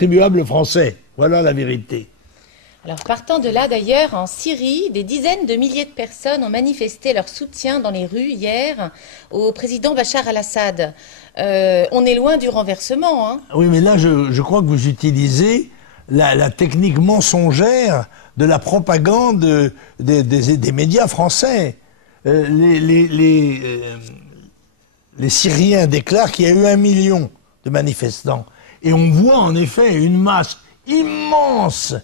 contribuables français. Voilà la vérité. Alors, partant de là, d'ailleurs, en Syrie, des dizaines de milliers de personnes ont manifesté leur soutien dans les rues hier au président Bachar al-Assad. On est loin du renversement, hein. Oui, mais là, je crois que vous utilisez la technique mensongère de la propagande des médias français. Les Syriens déclarent qu'il y a eu 1 million de manifestants. Et on voit en effet une masse immense.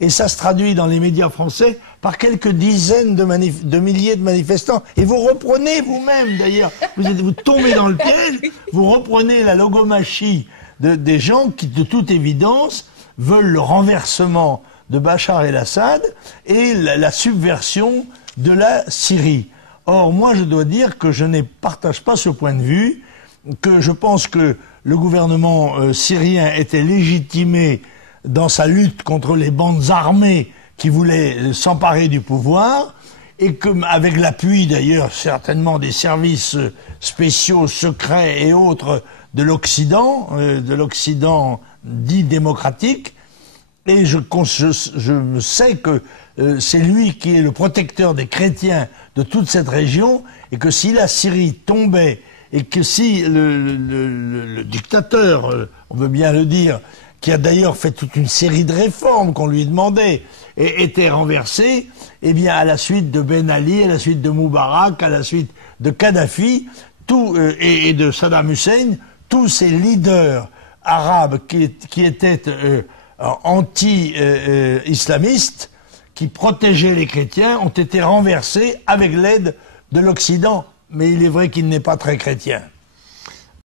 Et ça se traduit dans les médias français par quelques dizaines de milliers de manifestants. Et vous reprenez vous-même, d'ailleurs, vous tombez dans le piège, vous reprenez la logomachie des gens qui, de toute évidence, veulent le renversement de Bachar el-Assad et la subversion de la Syrie. Or, moi, je dois dire que je ne partage pas ce point de vue, que je pense que le gouvernement syrien était légitimé dans sa lutte contre les bandes armées qui voulaient s'emparer du pouvoir, et que, avec l'appui d'ailleurs certainement des services spéciaux, secrets et autres de l'Occident dit démocratique, et je sais que c'est lui qui est le protecteur des chrétiens de toute cette région, et que si la Syrie tombait, et que si le dictateur, on veut bien le dire, qui a d'ailleurs fait toute une série de réformes qu'on lui demandait, et était renversé, eh bien, à la suite de Ben Ali, à la suite de Moubarak, à la suite de Kadhafi, et de Saddam Hussein, tous ces leaders arabes qui étaient anti-islamistes, qui protégeaient les chrétiens, ont été renversés avec l'aide de l'Occident. Mais il est vrai qu'il n'est pas très chrétien.